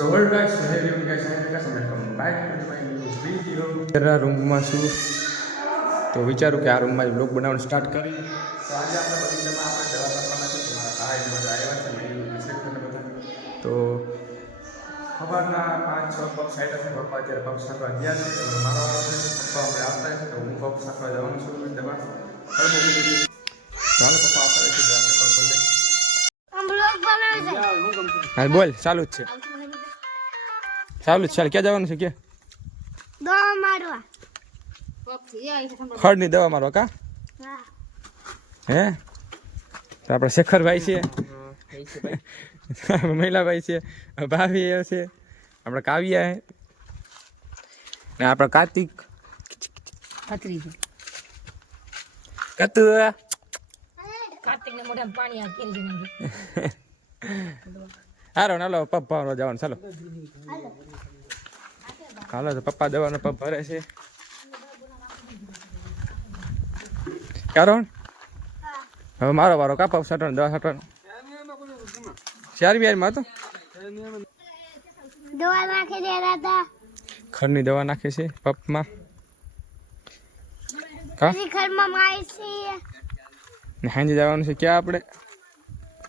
So what guys, so here you guys and welcome back to my new video. तेरा रूमમાં છું તો વિચારું કે આ રૂમમાં બ્લોગ બનાવવાનું સ્ટાર્ટ કરી. તો આજે આપણે બગીચામાં આપણે દવા કરવાના છે. મારા ભાઈ બધા આવ્યા છે મેં વિઝિટ કરવા બધા. તો સવારના 5-6 પગ સાઈડ હશે. પપ્પા અત્યારે પગ સાટવા ગયા છે. તો મારો પપ્પા આપણે આવતા છે તો હું પગ સાટવા જવાનું છું દવા કરવું. ચાલો પપ્પા આવતા છે દવા પગ પર લઈ. હા બોલ ચાલુ જ છે. ચાલુ જ ચાલ ક્યાં જવાનું છે કે દવા મારવા ખડની દવા મારવા કા હે તો આપણે શેખરભાઈ છે મહિલાભાઈ છે ભાભી છે આપણે કાવ્યા હે ને આપણે કાર્તિક કતુ કાર્તિકને મોઢામાં પાણી આ કેરી નાખી હારો નાલો પપ્પા જવાનું ચાલો હાલો તો પપ્પા દવાનો પગ ભરે છે કારણ હવે મારો વારો કા પગ સાટવાનો દવા સાટવાનો ચાર બિયારમાં તો દવા નાખી દે દાદા ખરની દવા નાખે છે પપમાં કા પછી ઘરમાં માય છે ને હાંજે જવાનું છે ક્યાં આપણે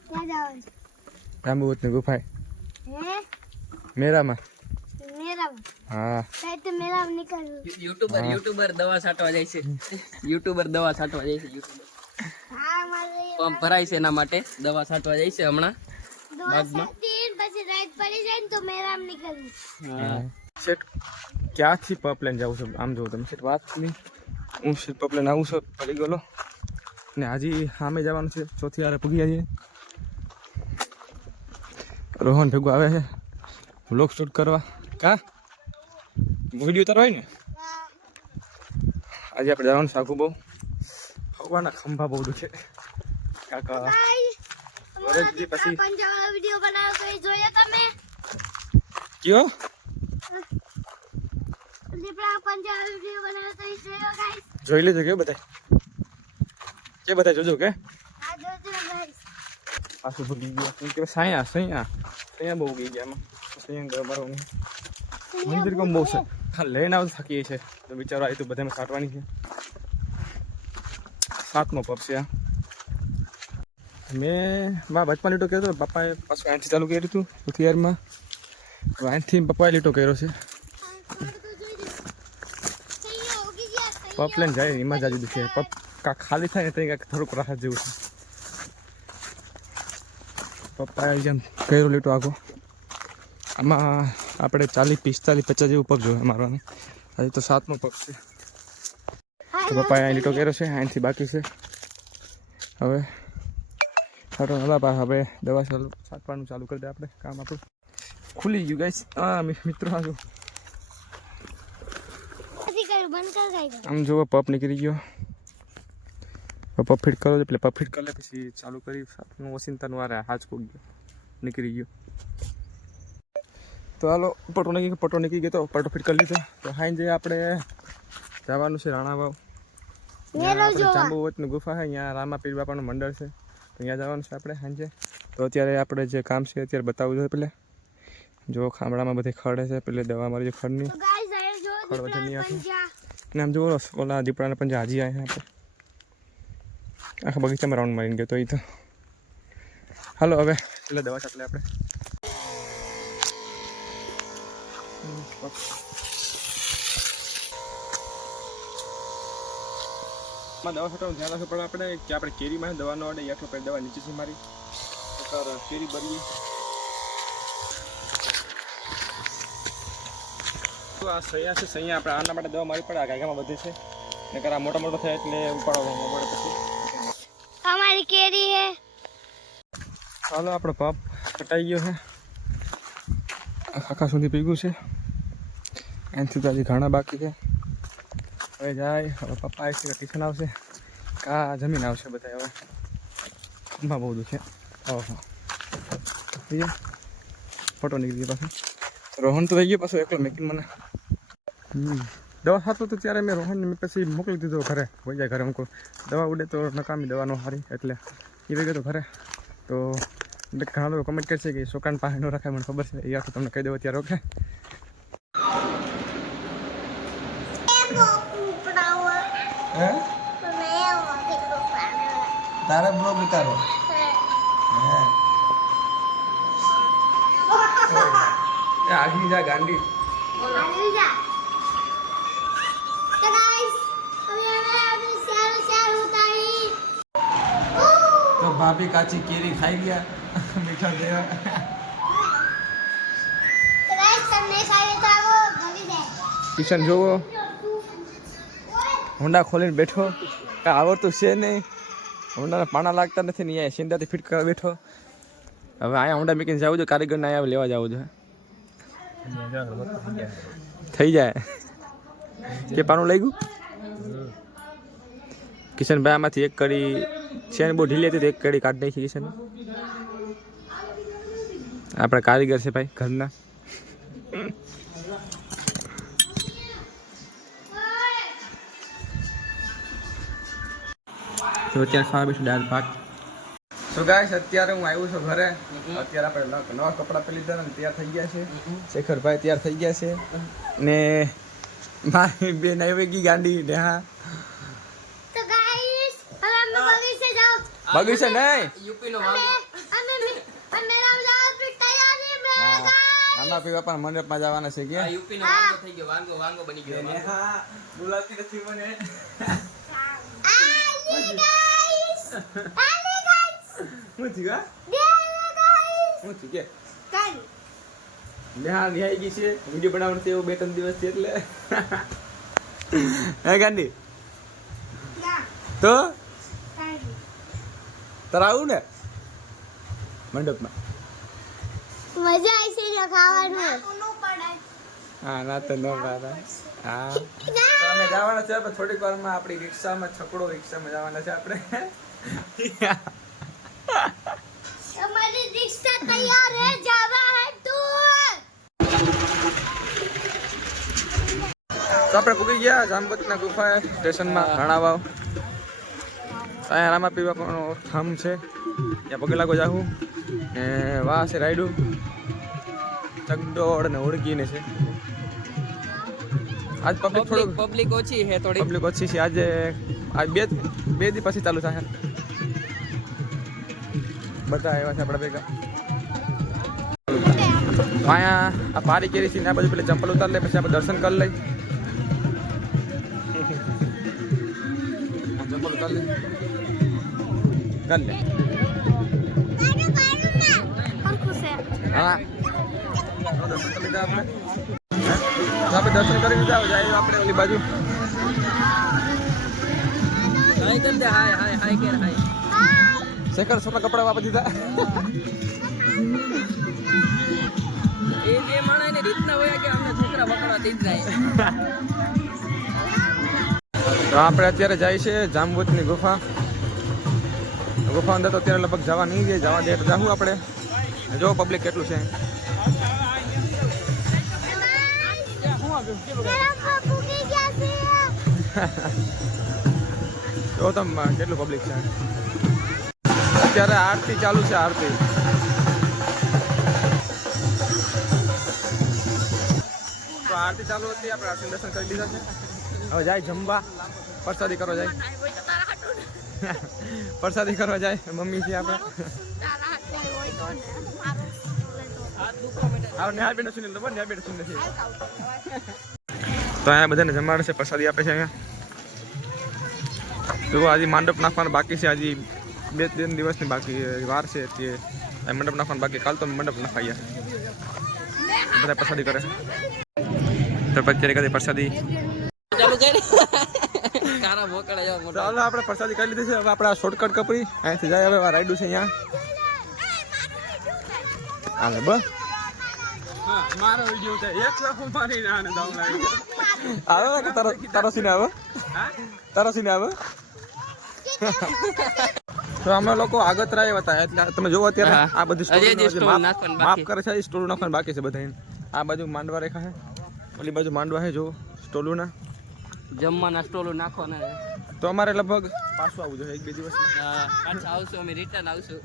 ક્યાં જવાનું રામબુતની ગુફાએ હે મેરામાં મેરા હા કઈ તો મેરા નીકળવું યુટ્યુબર દવા છાંટવા જાય છે યુટ્યુબર દવા છાંટવા જાય છે યુટ્યુબર હા મારે પંપ ભરાય છે એના માટે દવા છાંટવા જાય છે હમણાં દવા સાટી પછી રાત પડી જાય ને તો મેરામ નીકળવું સેટ ક્યાંથી પપ લઈને જાઉં છું આમ જોઉં તમે સેટ વાત નહીં હું સેટ પપ લઈને આવું છું પડી ગયેલો ને હજી સામે જવાનું છે ચોથી વારે પૂગી જઈએ રોહન ભેગું આવે છે વ્લોગ શૂટ કરવા કા વિડીયો ઉતારવા હોય ને આજે આપણે જવાનું સાકું બહુ હવાના ખંભા બહુ દુખે કાકા વરસથી પછી પંજાબ વિડિયો બનાવ્યો તો એ જોયો તમે કયો દીપડા પંજાબ વિડિયો બનાવ્યો તો એ જોયો ગાઈસ જોઈ લેજો કે બધા જોજો કે આ જોજો ગાઈસ પાછું ભૂલી ગયો કેમ કે સૈયા બહુ ગઈ ગયા એમાં સૈયા મારવાનું મંદિર કોમ બહુ છે હા લઈને આવતો થાકીએ છે તો બિચારો આવી તો બધાને કાટવાની છે 7મો પપ છે આ મેં મારા બચપન લીટો કર્યો હતો પપ્પાએ પાછું અહીંથી ચાલુ કર્યું હતું ઉથિયારમાં અહીંથી પપ્પાએ લીટો કર્યો છે પપ લઈને જાય એમાં જાજુ દુખે પપ કાંક ખાલી થાય ને ત્યાં થોડુંક રાહત જેવું છે પપ્પાએ જેમ કર્યો લીટો આગો આમાં આપણે 40-45-50 જેવું પગ જોઈએ મારવાનું હજી તો 7મો પગ છે તો પપ્પાએ અહીં લીટો કર્યો છે અહીંથી બાકી છે હવે હવે દવા છાંટવાનું ચાલુ કરી દે આપણે કામ આપણું ખુલી ગયું ગાઈસ હા મિત્રો આજુ આમ જુઓ પપ નીકળી ગયો પપ ફિટ કરો એટલે પપ ફિટ કરી લે પછી ચાલુ કરી ઓસિંતાનું વારે હાથ ગયો નીકળી ગયો તો હાલો પટો નીકળી ગયો તો પટો ફિટ કરી લીધો તો હાઈ જઈએ આપણે જવાનું છે રાણાવાવ જાંબુવતની ગુફા છે અહીંયા રામાપીર બાપાનું મંડળ છે તો અહીંયા જવાનું છે આપણે સાંજે તો અત્યારે આપણે જે કામ છે અત્યારે બતાવવું જોઈએ પેલે જો ખામડામાં બધી ખડે છે પેલે દવા મારી છે ખડની ખડ વધે નહીં આપે ને આમ જુઓ ઓલા દીપડાના પંજા હાજી આવ્યા આપણે આખા બગીચામાં રાઉન્ડ મારીને ગયો તો એ તો હાલો હવે એટલે દવા છાંટલે આપણે દવા છાંટવાનું ધ્યાન રાખવું પડે આપણે કે આપણે કેરીમાં દવાનો અડે યાઠો પડે દવા નીચેથી મારી કેરી ભરીએ તો આ સૈયા છે સૈયા આપણે આના માટે દવા મારી પડે આ ગાયગામાં વધે છે નકર આ મોટા થાય એટલે ઉપાડવા પડે પછી અમારી કેરી હે ચાલો આપણો પપ કટાઈ ગયો છે આખા સુધી પીગું છે એનાથી તો હજી ઘણા બાકી છે હવે જાય હવે પપ્પા આવશે કે ટિફિન આવશે કા જમીન આવશે બધા હવે ખંભા બહુ દુખે ઓહો ફોટો નીકળી ગયો પાછું રોહન તો થઈ ગયો પાછું એકલો મેકિંગ મને દવા થતો તો ત્યારે મેં રોહનને પછી મોકલી દીધો ઘરે હોઈ જાય ઘરે મૂકો દવા ઉડે તો નકામી દવા ન હારી એટલે એ વહી ગયો તો ઘરે તો એટલે ઘણા લોકો કમેન્ટ કરશે કે સોકાન પાસે ન રખાય, મને ખબર છે. યાર તો તમને કહી દઉં અત્યારે. ઓકે હે તારે બ્લોગ ઉતારો આગી જા ગાંડી. તો ભાભી કાચી કેરી ખાઈ ગયા મીઠા દેવા. કિશન જોવો હોન્ડા ખોલીને બેઠો, કાંઈ આવડતું છે નહીં, હોન્ડાના પાણા લાગતા નથી ને અહીંયા સિંડાથી ફિટ કરવા બેઠો. હવે અહીંયા હોન્ડા મૂકીને જવું જોઈએ, કારીગરને અહીંયા લેવા જવું જોઈએ. થઈ જાય કે પાનું લઈ ગયું. કિશનભાઈ આમાંથી એક કડી છે ને બહુ ઢીલી હતી તો એક કડી કાઢી નાખી કિશન. આપણા કારીગર છે ભાઈ ઘરના. તો અત્યારે ખાવા બેઠું દાળ ભાત. સો ગાઈસ અત્યારે હું આવ્યો છું ઘરે. અત્યારે આપણે નવા કપડાં પહેરી લીધા ને તૈયાર થઈ ગયા છે. શેખરભાઈ તૈયાર થઈ ગયા છે ને મારી બેન આવી ગઈ ગાંડી ને. હા તો ગાઈસ હવે અમે બગીચે જાઓ. બગીચે નહીં, યુપી નો અમે મેરા જાવ તો તૈયાર છે મેરા ગાઈસ. આમાં પી બાપા મંડપમાં જવાના છે કે યુપી નો વાંગો થઈ ગયો, વાંગો બની ગયો. હા બોલાતી નથી મને. આલી ગાઈસ હું થી ગા ગાઈસ હું થી કે કાઈ નેહા ન્યાય ગઈ છે વિડિયો બનાવવાનું છે એવું 2-3 દિવસથી એટલે. હે ગાંડી ના તો કાઈ તાર આવું ને મંડપમાં મજા આવશે ને ખાવાનું. નો પડાય. હા ના તો ન પાડે. હા તો અમે જવાના છે પણ થોડીક વારમાં આપણી રિક્ષામાં છકડો રિક્ષામાં જવાના છે આપણે. हमारी रिक्शा तैयार है, जावा है टूर. તો આપણે પૂગી ગયા જામબતના ગુફા સ્ટેશનમાં રાણાવાવ. અહીંયા રામા પીવા પણ થામ છે, ત્યાં પગે લાગો જાહું ને વાહ છે રાયડું ચગડોળ ને ઓળગીને છે. આજ પબ્લિક થોડું પબ્લિક ઓછી છે, થોડી પબ્લિક ઓછી છે આજે. આજ બે દી પછી ચાલુ થાય. બધા આવ્યા છે આપણા ભેગા. અહીંયા આ પારી કેરી છે ને આ બાજુ પેલી ચંપલ ઉતાર લે પછી આપણે દર્શન કરી લઈ. ચંપલ ઉતાર લે કરી લે. हम खुश हैं. હા દર્શન કરી લીધા આપણે. તો આપણે દર્શન કરી લીધા જાય આપણે ઓલી બાજુ. હાય કર દે, હાય કર હાય. શેખર સોના કપડા વાપરી દીધા. એ જે માણસ ને રીતના હોય કે અમને છોકરા બકરા થઈ જાય. તો આપણે અત્યારે જાય છે જાંબુતની ગુફા. ગુફા અંદર તો અત્યારે લગભગ જવા નહીં દે, જવા દે તો જાવું આપણે. જો પબ્લિક કેટલું છે. मेरा बाबू की क्या से જો તમે કેટલું પબ્લિક છે. અત્યારે આરતી ચાલુ છે. આરતી તો આરતી ચાલુ હતી, આપણે આરતી દર્શન કરી લીધા છે. હવે જાય જમવા, પ્રસાદી કરવા જાય. પ્રસાદી કરવા જાય મમ્મી છે આપણે. નેહા બેન સુનિલ નંબર નેહા બેન સુનિલ નથી. તો અહીંયા બધાને જમાડે છે, પ્રસાદી આપે છે અહીંયા. જો આજે મંડપ નાખવાનું બાકી છે, હજી 2-3 દિવસની બાકી વાર છે તે મંડપ નાખવાનું બાકી. કાલ તો મંડપ નખાઈ જશે. બધા પ્રસાદી કરે. તો અત્યારે કદી પ્રસાદી ચાલુ કરી તારા ભોકડા જાવ મોટા. ચાલો આપણે પ્રસાદી કરી લીધી છે. હવે આપણે શોર્ટકટ કપરી અહીંથી જાય. હવે રાઈડું છે અહીંયા. હાલે બસ મારો વિડિયો છે 1 લાખ મારી આને દાવ લાવી આવે કે તારો સીને આવે. તારો સીને આવે. તો અમે લોકો આગતરા આવ્યા હતા એટલે તમે જોવો અત્યારે આ બધી સ્ટોરી માફ કરે છે. સ્ટોલ નાખવાનું બાકી છે બધા. આ બાજુ માંડવા રેખા છે, ઓલી બાજુ માંડવા છે. જો સ્ટોલુના જમવાના સ્ટોલો નાખવાના. તો અમારે લગભગ પાછું આવવું જોઈએ 1-2 દિવસમાં. પાછા આવશું અમે, રિટર્ન આવશું.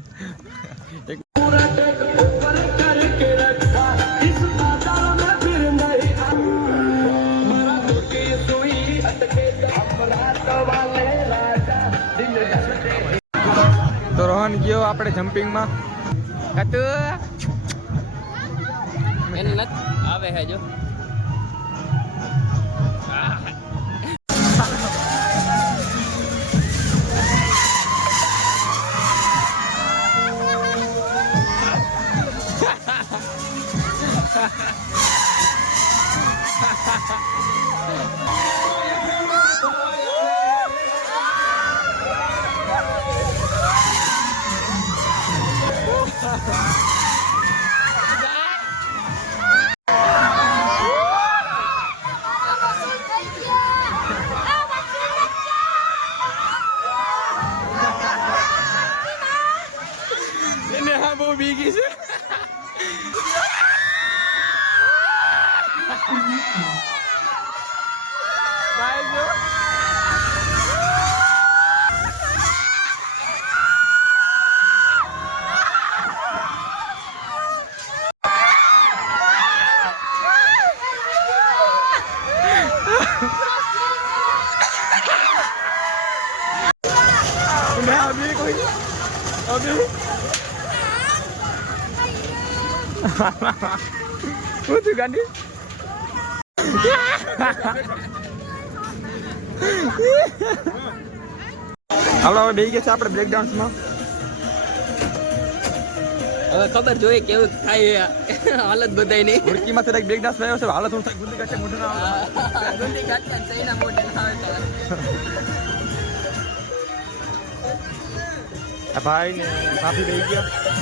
રોહન ગયો આપણે જમ્પિંગમાં કાતુ એને નથી આવે હે જો એને હા બહુ બીગી છે ગાઈસ જો मैं अभी कोई अभी હું તું ગાંડી હાલો હવે બેસી ગયા છે આપણે બ્રેક ડાન્સમાં હવે ખબર જોઈએ કેવું થાય હાલત બધાય નહીં ઉડકીમાં તો બ્રેક ડાન્સ થયો છે હાલત હું થાય ગુંદી કાચે મોઢું ના આવે ગુંડી કાઢતા ચૈના મોઢે આવે આ ભાઈ ને ભાભી બેસી ગયા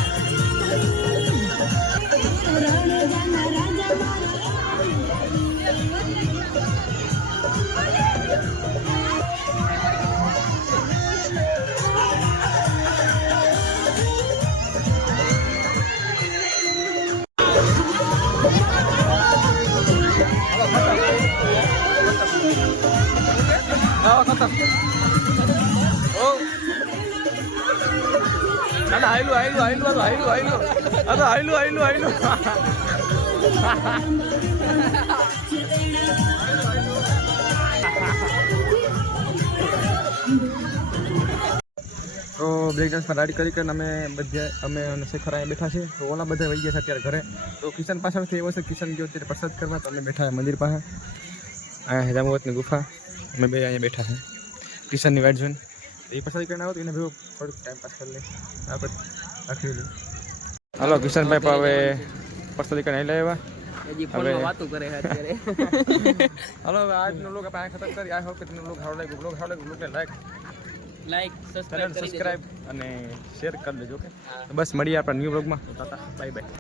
તો બ્રેક ડાન્સમાં રાઈડ કરીને અમે અને શેખર અહીંયા બેઠા છે તો ઓલા બધા વહી ગયા છે અત્યારે ઘરે તો કિશન પાછળથી એવો છે કિશન ગયો ત્યારે પ્રસાદ કરવા તો અમે બેઠા મંદિર પાસે અહીંયા હેજામવતની ગુફા અમે બે અહીંયા બેઠા છે કિશનની વાઇટ જોઈને એ પ્રસાદ કરીને આવો તો એને ભેગો થોડુંક ટાઈમ પાસ કરી લે આપણે રાખી લે હાલો કિશનભાઈ પણ હવે પ્રસાદ કરીને આવી લાવ્યા હજી ફોનમાં વાતો કરે છે અત્યારે હાલો હવે આજનો લોક આપણે ખતમ કરી આઈ હોપ કે તમને લોક સારો લાગ્યો બ્લોગ સારો લાગ્યો બ્લોગને લાઈક સબસ્ક્રાઇબ અને શેર કરી દેજો ઓકે બસ મળીએ આપણા ન્યૂ બ્લોગમાં બાય બાય